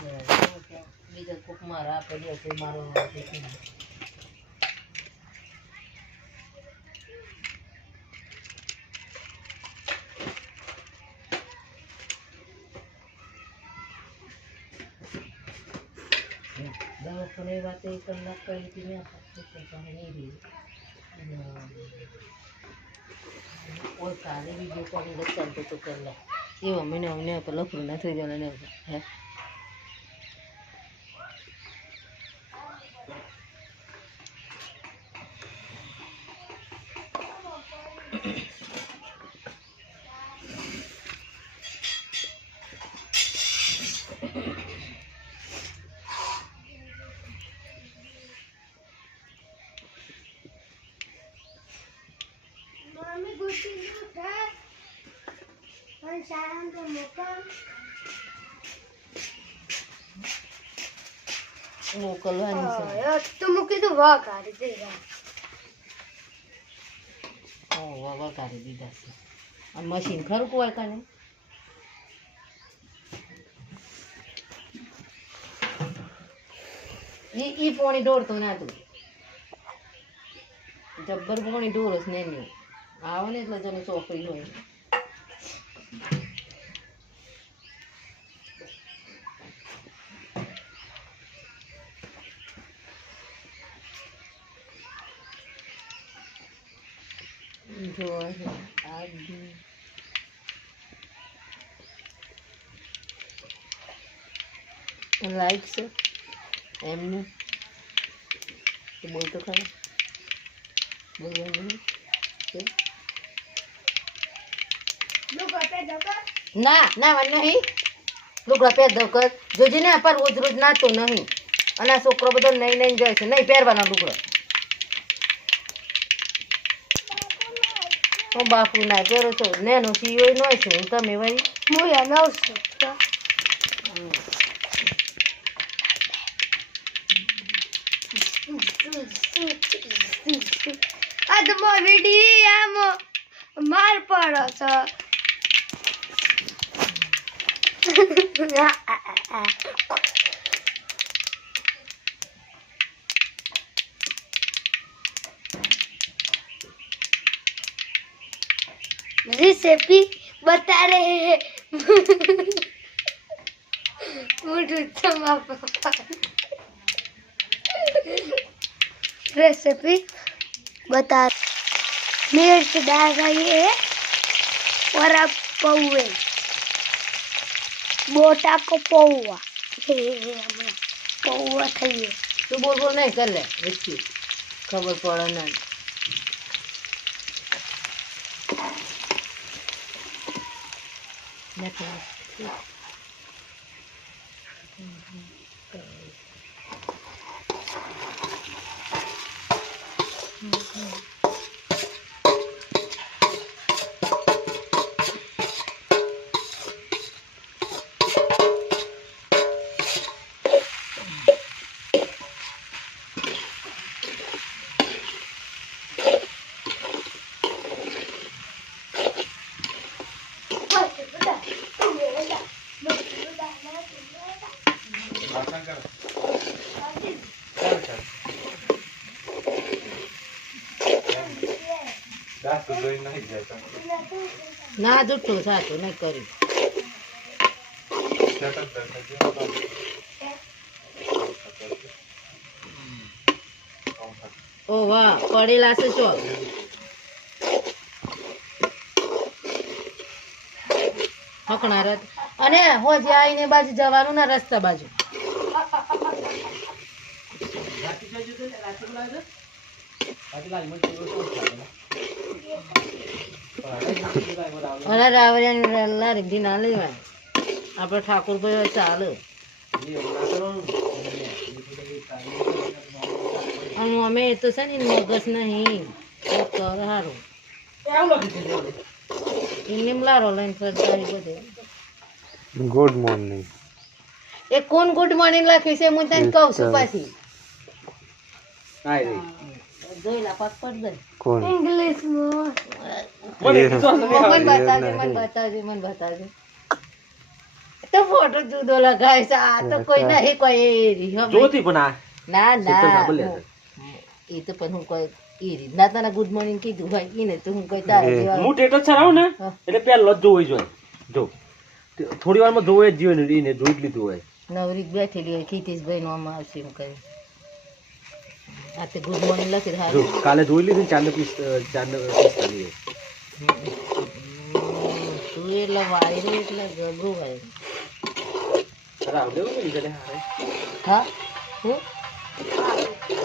બીજા કોક મારા આપે દે કોઈ મારો દવાખાને વાત એ કલાક કરી હતી મેં નહીં રહી કોઈ કાલે બીજો કોની ચાલતો તો કલાક એવા મને અમને લખડું ના થઈ જવાનું હે મોકલવાની તો મૂકી તો વા કાઢી દીધા વા કાઢી દીધા છે આ મશીન ખરું કોઈ કાને ઈ પોણી દોડતો ના તું જબ્બર પોણી દોરસ ને આવે ને એટલે જને ચોપડી હોય જો લાઈક છે એમને તો બોલ તો ખરા બોલવાનું ના ના વાત નહીં લુગડા પહેર દો કર જોજે ને પર રોજ રોજ નાતો નહીં અને આ છોકરો બધો નહીં નહીં જાય છે નહીં પહેરવાનો લુગડો હું બાપુ ના પહેરો છો નેનો સીયો નો છે તમે વળી હું નવ છું આ વિડી આમ માર પડો છો रेसिपी बता रहे हैं रेसिपी बता मिर्च डाल रही है और अब पौवे बोटा को पौवा पौवा थी तू बोल बोल नहीं कर ले बच्ची खबर पड़ा ना ના જૂઠું સાચું નહીં કર્યું ઓ વાહ પડેલા છે છો હકણા રથ અને હોજે આવીને બાજુ જવાનું ના રસ્તા બાજુ લારી ના લેવાય આપડે ઠાકોર ભાઈ ચાલે અમે એ તો છે ને મગજ નહીં કર હારું એમને લારો લઈને ફરતા બધે ગુડ મોર્નિંગ એ કોણ ગુડ મોર્નિંગ લખ્યું છે હું તને કહું છું પાછી જોઈલા પાક પડ દે કોણ ઇંગ્લિશ માં મને બતાવજે તો ફોટો જુદો લગાવે છે આ તો કોઈ નહીં કોઈ જોતી પણ આ ના શીતલ ના સાબુ લે એ તો પણ હું કોઈ એ રીતના તને ગુડ મોર્નિંગ કીધું ભાઈ એને તો હું કોઈ તારે જેવા હું ટેટસ ચરાવું ને હા. એટલે પેલા જ જોઈ જોઈએ જો થોડી વારમાં જોવે જ જીવન એને જોઈ જ લીધું હોય નવરી જ બેઠેલી હોય ખીતીશભાઈ નો આમાં આવશે એમ કરી આ તે ગુડ મોર્નિંગ લખી જો હારું કાલે જોઈ લીધું ને 4:45 તું એટલે વાયરો એટલે ગગો વાયરો રાવ દેવું ને બીજા હારે હા હું